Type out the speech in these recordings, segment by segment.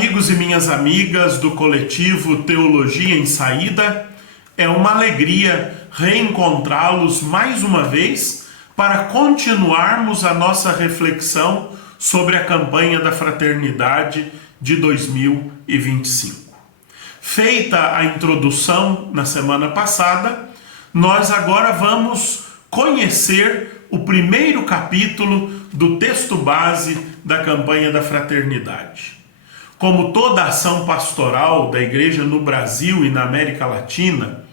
amigos e minhas amigas do coletivo Teologia em Saída, é uma alegria reencontrá-los mais uma vez para continuarmos a nossa reflexão sobre a campanha da Fraternidade de 2025. Feita a introdução na semana passada, nós agora vamos conhecer o primeiro capítulo do texto base da campanha da Fraternidade. Como toda ação pastoral da Igreja no Brasil e na América Latina,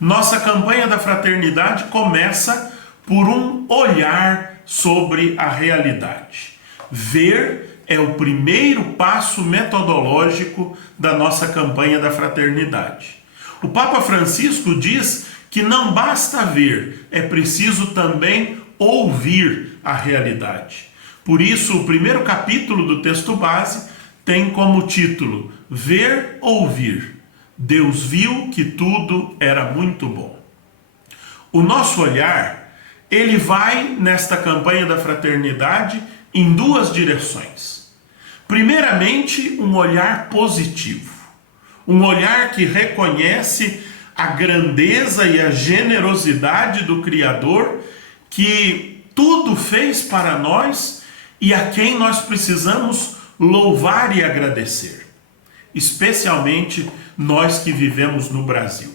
nossa campanha da Fraternidade começa por um olhar sobre a realidade. Ver é o primeiro passo metodológico da nossa campanha da Fraternidade. O Papa Francisco diz que não basta ver, é preciso também ouvir a realidade. Por isso, o primeiro capítulo do texto base tem como título Ver, Ouvir. Deus viu que tudo era muito bom. O nosso olhar, ele vai nesta campanha da Fraternidade em duas direções. Primeiramente, um olhar positivo. Um olhar que reconhece a grandeza e a generosidade do Criador, que tudo fez para nós e a quem nós precisamos louvar e agradecer, especialmente nós que vivemos no Brasil.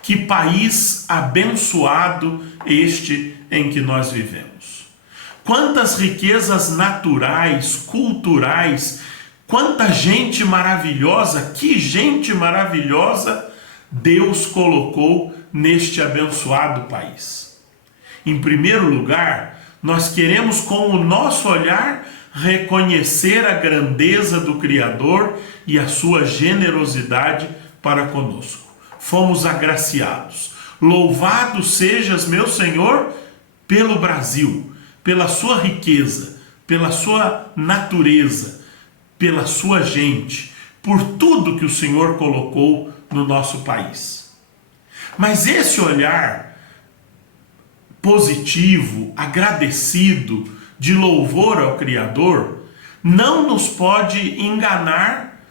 Que país abençoado este em que nós vivemos. Quantas riquezas naturais, culturais, quanta gente maravilhosa, que gente maravilhosa Deus colocou neste abençoado país. Em primeiro lugar, nós queremos com o nosso olhar reconhecer a grandeza do Criador e a sua generosidade para conosco. Fomos agraciados. Louvado sejas, meu Senhor, pelo Brasil, pela sua riqueza, pela sua natureza, pela sua gente, por tudo que o Senhor colocou no nosso país. Mas esse olhar positivo, agradecido, de louvor ao Criador, não nos pode enganar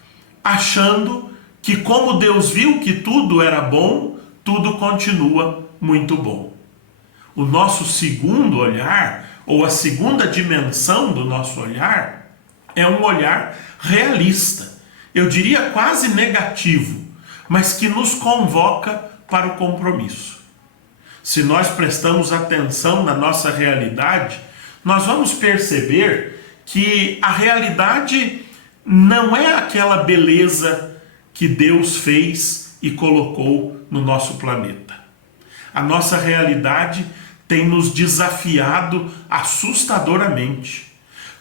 achando que como Deus viu que tudo era bom, tudo continua muito bom. O nosso segundo olhar, ou a segunda dimensão do nosso olhar, é um olhar realista, eu diria quase negativo, mas que nos convoca para o compromisso. Se nós prestamos atenção na nossa realidade, nós vamos perceber que a realidade não é aquela beleza que Deus fez e colocou no nosso planeta. A nossa realidade tem nos desafiado assustadoramente.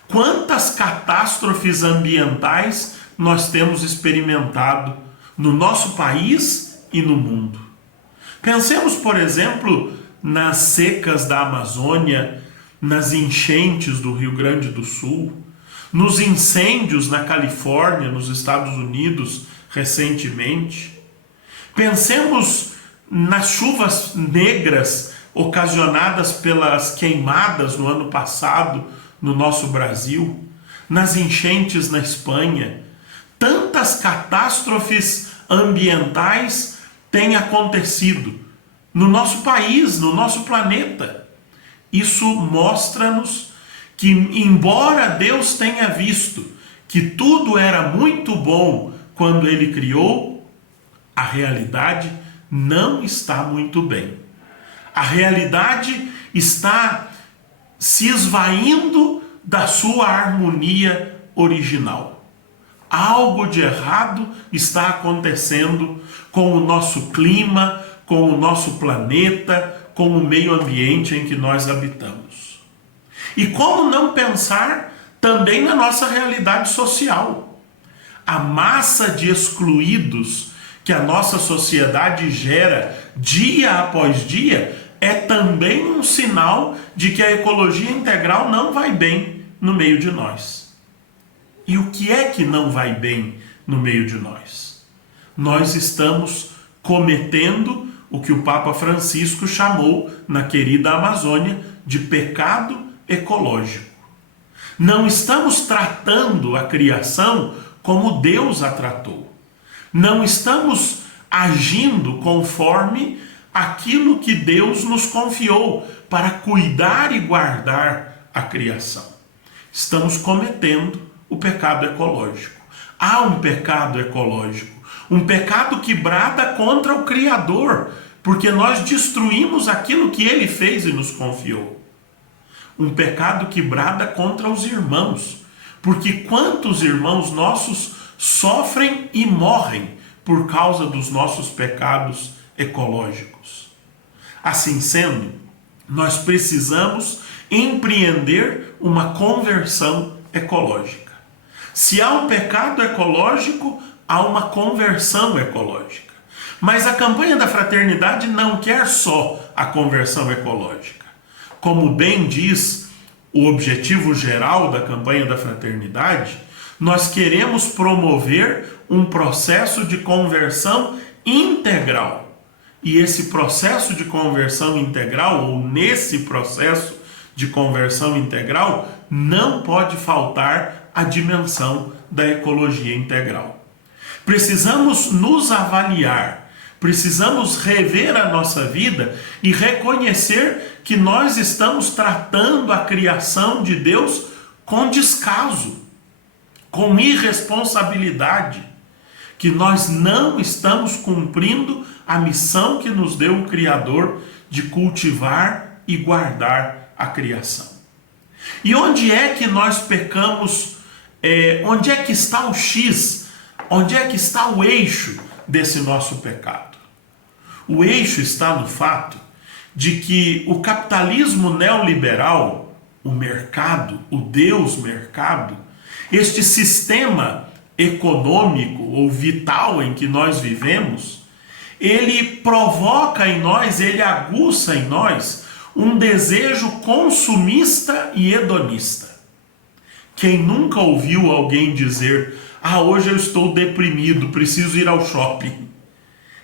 Quantas catástrofes ambientais nós temos experimentado no nosso país e no mundo? Pensemos, por exemplo, nas secas da Amazônia, nas enchentes do Rio Grande do Sul, nos incêndios na Califórnia, nos Estados Unidos, recentemente. Pensemos nas chuvas negras ocasionadas pelas queimadas no ano passado no nosso Brasil, nas enchentes na Espanha. Tantas catástrofes ambientais têm acontecido no nosso país, no nosso planeta. Isso mostra-nos que, embora Deus tenha visto que tudo era muito bom quando Ele criou, a realidade não está muito bem. A realidade está se esvaindo da sua harmonia original. Algo de errado está acontecendo com o nosso clima, com o nosso planeta, com o meio ambiente em que nós habitamos. E como não pensar também na nossa realidade social? A massa de excluídos que a nossa sociedade gera dia após dia é também um sinal de que a ecologia integral não vai bem no meio de nós. E o que é que não vai bem no meio de nós? Nós estamos cometendo o que o Papa Francisco chamou, na querida Amazônia, de pecado ecológico. Não estamos tratando a criação como Deus a tratou. Não estamos agindo conforme aquilo que Deus nos confiou para cuidar e guardar a criação. Estamos cometendo o pecado ecológico. Há um pecado ecológico, um pecado que brada contra o Criador, porque nós destruímos aquilo que Ele fez e nos confiou. Um pecado que brada contra os irmãos, porque quantos irmãos nossos sofrem e morrem por causa dos nossos pecados ecológicos. Assim sendo, nós precisamos empreender uma conversão ecológica. Se há um pecado ecológico, há uma conversão ecológica. Mas a campanha da fraternidade não quer só a conversão ecológica. Como bem diz o objetivo geral da campanha da fraternidade, nós queremos promover um processo de conversão integral. E esse processo de conversão integral, ou nesse processo de conversão integral, não pode faltar a dimensão da ecologia integral. Precisamos nos avaliar, precisamos rever a nossa vida e reconhecer que nós estamos tratando a criação de Deus com descaso, com irresponsabilidade, que nós não estamos cumprindo a missão que nos deu o Criador de cultivar e guardar a criação. E onde é que nós pecamos? Onde é que está o X? Onde é que está o eixo desse nosso pecado? O eixo está no fato de que o capitalismo neoliberal, o mercado, o Deus mercado, este sistema econômico ou vital em que nós vivemos, ele provoca em nós, ele aguça em nós um desejo consumista e hedonista. Quem nunca ouviu alguém dizer: hoje eu estou deprimido, preciso ir ao shopping.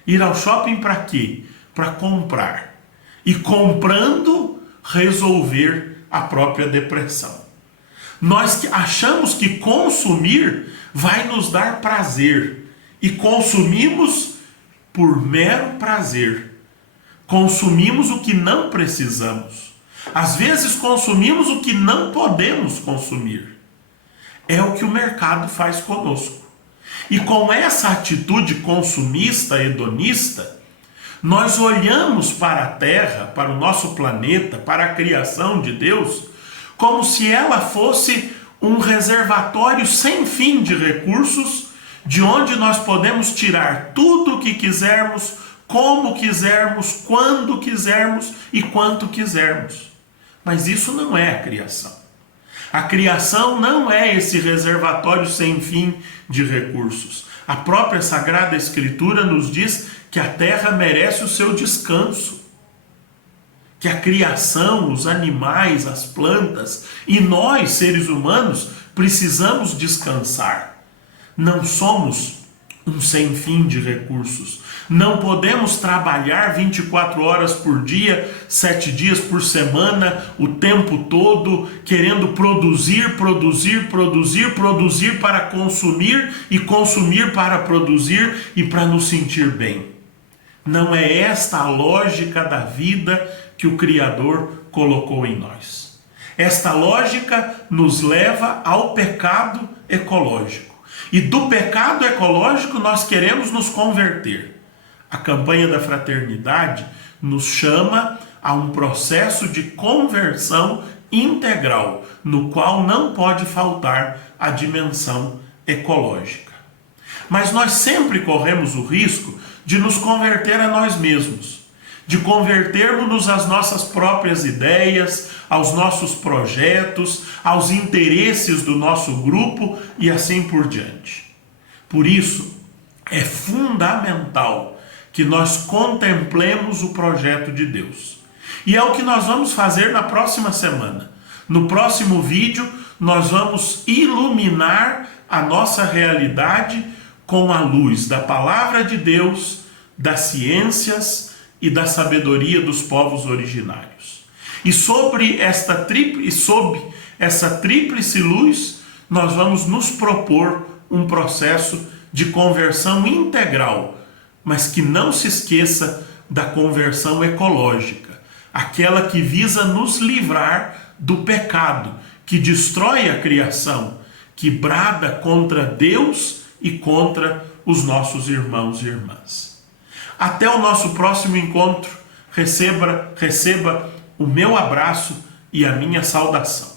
Ir ao shopping para quê? Para comprar. E comprando, resolver a própria depressão. Nós achamos que consumir vai nos dar prazer. E consumimos por mero prazer. Consumimos o que não precisamos. Às vezes consumimos o que não podemos consumir. É o que o mercado faz conosco. E com essa atitude consumista, hedonista, nós olhamos para a Terra, para o nosso planeta, para a criação de Deus, como se ela fosse um reservatório sem fim de recursos, de onde nós podemos tirar tudo o que quisermos, como quisermos, quando quisermos e quanto quisermos. Mas isso não é a criação. A criação não é esse reservatório sem fim de recursos. A própria Sagrada Escritura nos diz que a terra merece o seu descanso. Que a criação, os animais, as plantas e nós, seres humanos, precisamos descansar. Não somos um sem fim de recursos. Não podemos trabalhar 24 horas por dia, 7 dias por semana, o tempo todo, querendo produzir para consumir e consumir para produzir e para nos sentir bem. Não é esta a lógica da vida que o Criador colocou em nós. Esta lógica nos leva ao pecado ecológico. E do pecado ecológico nós queremos nos converter. A campanha da fraternidade nos chama a um processo de conversão integral, no qual não pode faltar a dimensão ecológica. Mas nós sempre corremos o risco de nos converter a nós mesmos, de convertermos-nos às nossas próprias ideias, aos nossos projetos, aos interesses do nosso grupo e assim por diante. Por isso, é fundamental que nós contemplemos o projeto de Deus. E é o que nós vamos fazer na próxima semana. No próximo vídeo, nós vamos iluminar a nossa realidade com a luz da palavra de Deus, das ciências e da sabedoria dos povos originários. E sob essa tríplice luz, nós vamos nos propor um processo de conversão integral, mas que não se esqueça da conversão ecológica, aquela que visa nos livrar do pecado, que destrói a criação, que brada contra Deus e contra os nossos irmãos e irmãs. Até o nosso próximo encontro. Receba o meu abraço e a minha saudação.